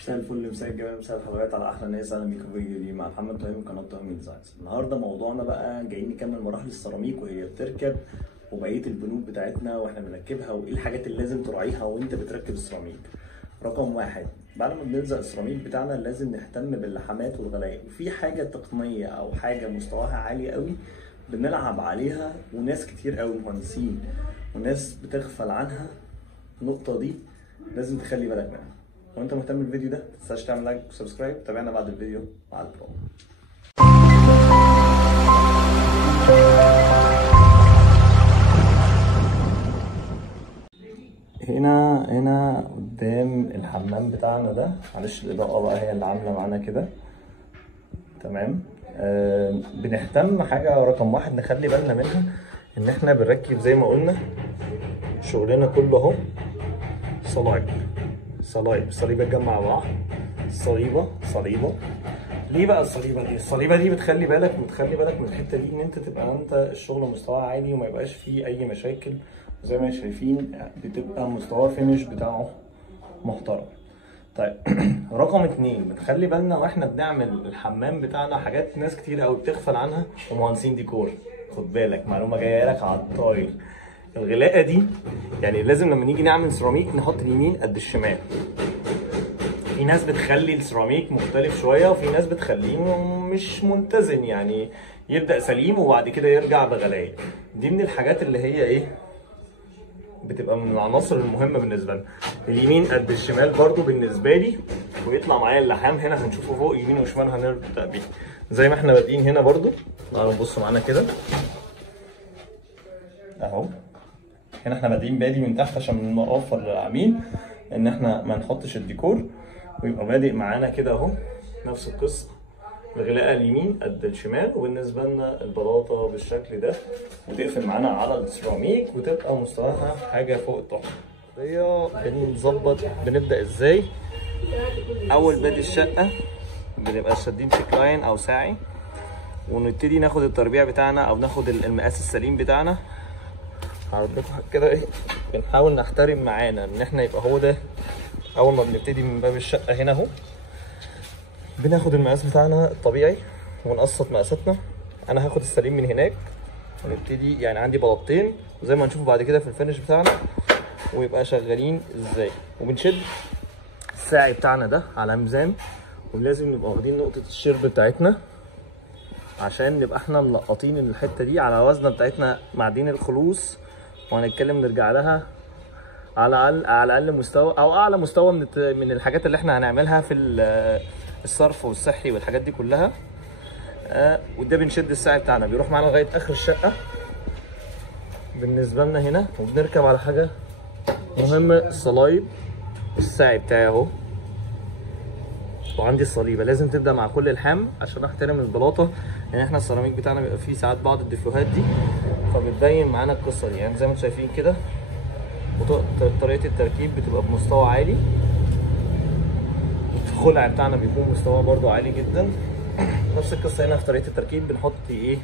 مساء الفل، مساء الجمال، مساء الحلويات على احلى ناس. اهلا بيكم في فيديو جديد مع محمد طيب من قناه طيب ديزاينز. النهارده موضوعنا بقى جايين نكمل مراحل السيراميك وهي بتركب، وبقيه البنود بتاعتنا واحنا بنركبها، وايه الحاجات اللي لازم تراعيها وانت بتركب السيراميك. رقم واحد، بعد ما بنلزق السيراميك بتاعنا لازم نهتم باللحامات والغلايق. وفي حاجه تقنيه او حاجه مستواها عالي قوي بنلعب عليها، وناس كتير قوي مهندسين وناس بتغفل عنها. النقطه دي لازم تخلي بالك منها. لو انت مهتم بالفيديو ده متنساش تعمل لايك وسبسكرايب. تابعنا بعد الفيديو مع البرو. هنا قدام الحمام بتاعنا ده، معلش الاضاءه بقى هي اللي عامله معانا كده. تمام. بنهتم حاجه رقم واحد نخلي بالنا منها، ان احنا بنركب زي ما قلنا شغلنا كله اهو صلايب الصليبه اتجمع مع بعض. صليبه. ليه بقى الصليبه دي بتخلي بالك من الحته دي، ان انت تبقى الشغل مستواه عالي وما يبقاش فيه اي مشاكل. زي ما شايفين بتبقى مستوى الفينش بتاعه محترم. طيب رقم اتنين، بنخلي بالنا واحنا بنعمل الحمام بتاعنا حاجات ناس كتير قوي بتغفل عنها، ومهندسين ديكور. خد بالك، معلومه جايه لك على الطاير. الغلاقه دي يعني لازم لما نيجي نعمل سيراميك نحط اليمين قد الشمال. في ناس بتخلي السيراميك مختلف شويه، وفي ناس بتخليه مش متزن، يعني يبدا سليم وبعد كده يرجع بغلاية. دي من الحاجات اللي هي ايه، بتبقى من العناصر المهمه بالنسبه لنا. اليمين قد الشمال برضو بالنسبه لي، ويطلع معايا اللحام هنا هنشوفه فوق يمين وشمال هنبدا بيه زي ما احنا بادئين هنا برضو. تعالوا نبص معانا كده اهو. هنا احنا بادئ من تحت عشان نوفر للعميل ان احنا ما نحطش الديكور، ويبقى بادئ معانا كده اهو. نفس القصه، الغلاقه اليمين قد الشمال، وبالنسبه لنا البلاطه بالشكل ده، وتقفل معانا على السيراميك وتبقى مستواها حاجه فوق التحفه. بنظبط بنبدا ازاي؟ اول بادئ الشقه بنبقى شادين شيك لاين او ساعي، ونبتدي ناخد التربيع بتاعنا او ناخد المقاس السليم بتاعنا. هعرض لكم كده ايه، بنحاول نحترم معانا ان احنا يبقى هو ده. اول ما بنبتدي من باب الشقه هنا اهو، بناخد المقاس بتاعنا الطبيعي ونقسط مقاساتنا. انا هاخد السليم من هناك، ونبتدي يعني عندي بلاطتين، وزي ما هنشوف بعد كده في الفينش بتاعنا ويبقى شغالين ازاي. وبنشد الساعي بتاعنا ده على ميزان، ولازم نبقى واخدين نقطه الشرب بتاعتنا عشان نبقى احنا ملقطين الحته دي على وزنه بتاعتنا معدين الخلوص. وهنتكلم نرجع لها على اقل مستوى او اعلى مستوى من الحاجات اللي احنا هنعملها في الصرف والصحي والحاجات دي كلها. وده بنشد الساعي بتاعنا بيروح معانا لغايه اخر الشقه بالنسبه لنا هنا. وبنركب على حاجه مهمه، الصلايب. الساعي بتاعي اهو، وعندي الصليبه. لازم تبدا مع كل الحام عشان احترم البلاطه، يعني احنا السيراميك بتاعنا بيبقى فيه ساعات بعض الديفوهات دي، فبتبين معانا القصه دي. يعني زي ما انتم شايفين كده، وطريقه التركيب بتبقى بمستوى عالي. الخلع بتاعنا بيكون مستواه برضو عالي جدا. نفس القصه هنا في طريقه التركيب، بنحط ايه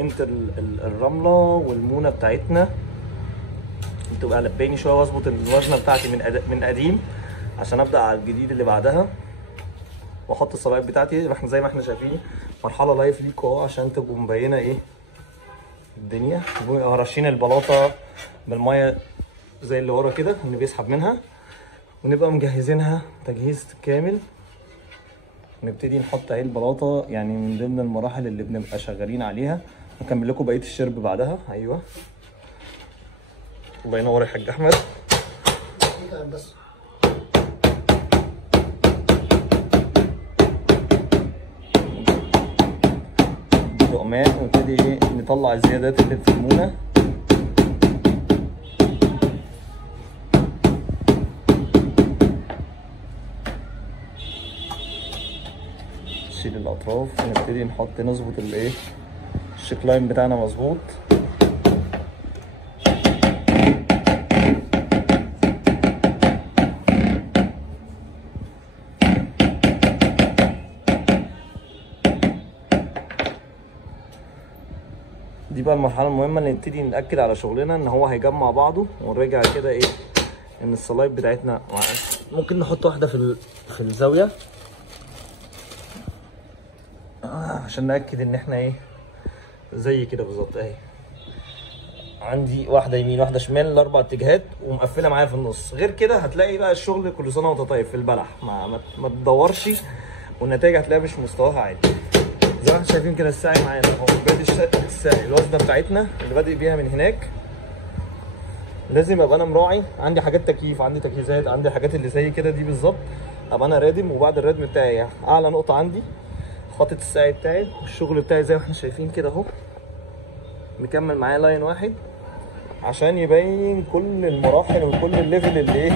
امتى الرمله والمونه بتاعتنا بتبقى لباني شويه، واظبط الوزنه بتاعتي من قديم عشان ابدا على الجديد اللي بعدها، واحط الصلايب بتاعتي. احنا زي ما احنا شايفين مرحله لايف ليكوا اهو عشان تبقوا مبينه ايه الدنيا. رشين البلاطه بالميه زي اللي ورا كده اللي بيسحب منها، ونبقى مجهزينها تجهيز كامل. نبتدي نحط اهي البلاطه، يعني من ضمن المراحل اللي بنبقى شغالين عليها. هكمل لكم بقيه الشرب بعدها. ايوه، الله ينور يا حاج احمد. بس دقمان، ونبتدي ايه نطلع الزيادات اللي في المونه. نشيل الاطراف ونبتدي نظبط الايه الشيك لاين بتاعنا مظبوط. دي بقى المرحله المهمه اللي نبتدي ناكد على شغلنا ان هو هيجمع بعضه. ونرجع كده ايه، ان الصلايب بتاعتنا ممكن نحط واحده في الزاويه عشان ناكد ان احنا ايه زي كده بالظبط اهي. عندي واحده يمين واحده شمال الاربع اتجاهات ومقفله معايا في النص. غير كده هتلاقي بقى الشغل كل سنه وانت طيب في البلح، ما تدورش والنتائج هتلاقيها مش مستواها عالي. زي ما احنا شايفين كده الساعي معانا اهو بادئ الساعي الوزنه بتاعتنا اللي بادئ بيها من هناك. لازم ابقى انا مراعي، عندي حاجات تكييف، عندي تجهيزات، عندي حاجات اللي زي كده دي بالظبط، ابقى انا رادم. وبعد الردم بتاعي اعلى نقطه عندي حاطط الساعي بتاعي والشغل بتاعي زي ما احنا شايفين كده اهو مكمل معايا لاين واحد عشان يبين كل المراحل وكل الليفل اللي ايه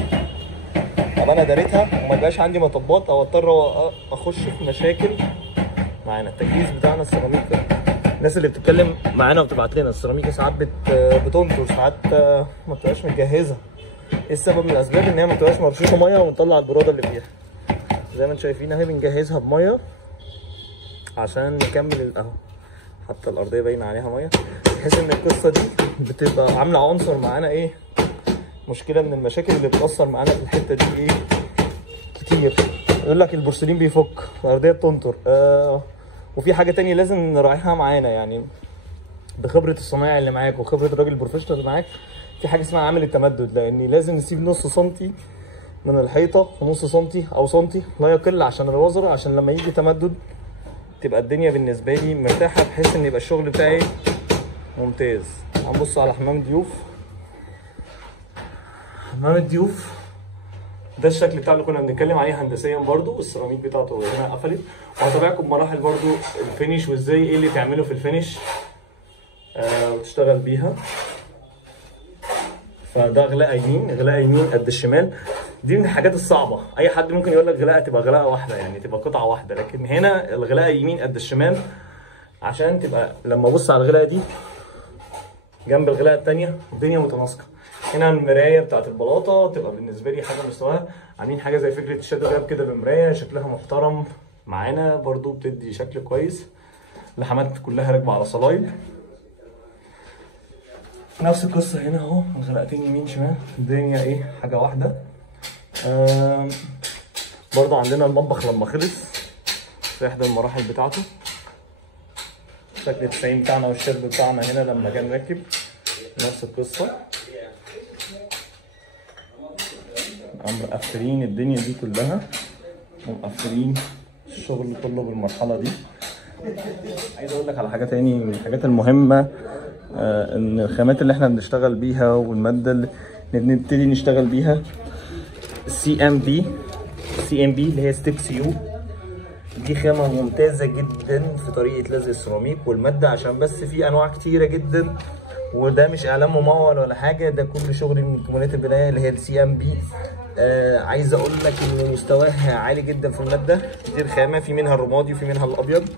ابقى انا داريتها وما يبقاش عندي مطبات او اضطر اخش في مشاكل معانا. التجهيز بتاعنا السيراميك ده، الناس اللي بتتكلم معانا وبتبعت لنا السيراميكا ساعات بتنطر، ساعات ما بتبقاش متجهزه. ايه السبب من الاسباب؟ ان هي ما بتبقاش مرشوشه ميه ونطلع البراده اللي فيها. زي ما انتم شايفين اهي بنجهزها بميه عشان نكمل اهو، حتى الارضيه باينه عليها ميه، بحيث ان القصه دي بتبقى عامله عنصر معانا ايه مشكله من المشاكل اللي بتاثر معانا في الحته دي ايه كتير. يقول لك البورسلين بيفك، الارضيه بتنطر، وفي حاجه تانية لازم نراعيها معانا يعني بخبره الصنايعي اللي معاك وخبره الراجل البروفيشنال اللي معاك. في حاجه اسمها عامل التمدد، لان لازم نسيب نص سنتي من الحيطه ونص سنتي او سنتي لا يقل عشان الوزر، عشان لما يجي تمدد تبقى الدنيا بالنسبه لي مرتاحه بحيث ان يبقى الشغل بتاعي ممتاز. هنبص على حمام الضيوف. حمام الضيوف ده الشكل بتاعه اللي كنا بنتكلم عليه هندسيا برضو، السيراميك بتاعته هنا قفلت، وهتابعكم بمراحل برضو الفينش وازاي ايه اللي تعمله في الفينش وتشتغل بيها. فده غلاء يمين، غلاء يمين قد الشمال. دي من الحاجات الصعبه، اي حد ممكن يقول لك غلاء تبقى غلاء واحده يعني تبقى قطعه واحده، لكن هنا الغلاء يمين قد الشمال عشان تبقى لما ابص على الغلاء دي جنب الغلاء الثانيه الدنيا متناسقه. هنا المرايه بتاعت البلاطه تبقى بالنسبه لي حاجه مستواها، عاملين حاجه زي فكره الشادو جاب كده بمرايه شكلها محترم معانا برضو بتدي شكل كويس. اللحامات كلها راكبه على صلايب. نفس القصه هنا اهو غلاءتين يمين شمال الدنيا ايه حاجه واحده. برضو عندنا المطبخ لما خلص في احدى المراحل بتاعته شكل التسعين بتاعنا والشرب بتاعنا هنا لما كان راكب نفس القصه. مقفلين الدنيا دي كلها ومقفلين الشغل كله بالمرحله دي. عايز اقول لك على حاجه تاني من الحاجات المهمه، ان الخامات اللي احنا بنشتغل بيها والماده اللي نبتدي نشتغل بيها CMB اللي هي ستيكس يو. دي خامه ممتازه جدا في طريقه لزق السيراميك والماده، عشان بس في انواع كتيره جدا وده مش اعلان ممول ولا حاجه، ده كل شغل من مكونات البنايه اللي هي CMB. عايز اقول لك ان مستواها عالي جدا في الماده دي. الخامه في منها الرمادي وفي منها الابيض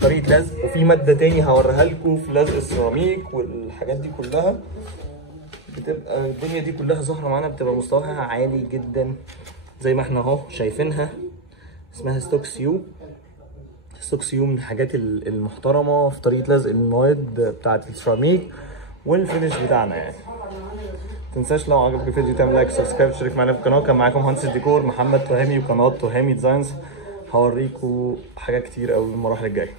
طريقه لزق، وفي ماده تاني هوريها لكم في لزق السيراميك والحاجات دي كلها. بتبقى الدنيا دي كلها ظاهره معانا بتبقى مستواها عالي جدا زي ما احنا اهو شايفينها. اسمها ستوكس يو. ستوكس يو من الحاجات المحترمه في طريقه لزق المواد بتاعه السيراميك والفينش بتاعنا يعني. متنساش لو عجبك الفيديو تعمل لايك سبسكرايب وتشترك معانا في القناه. كان معاكم مهندس الديكور محمد تهامي وقناه تهامي ديزاينز. هوريكم حاجات كتير قوي المراحل الجايه.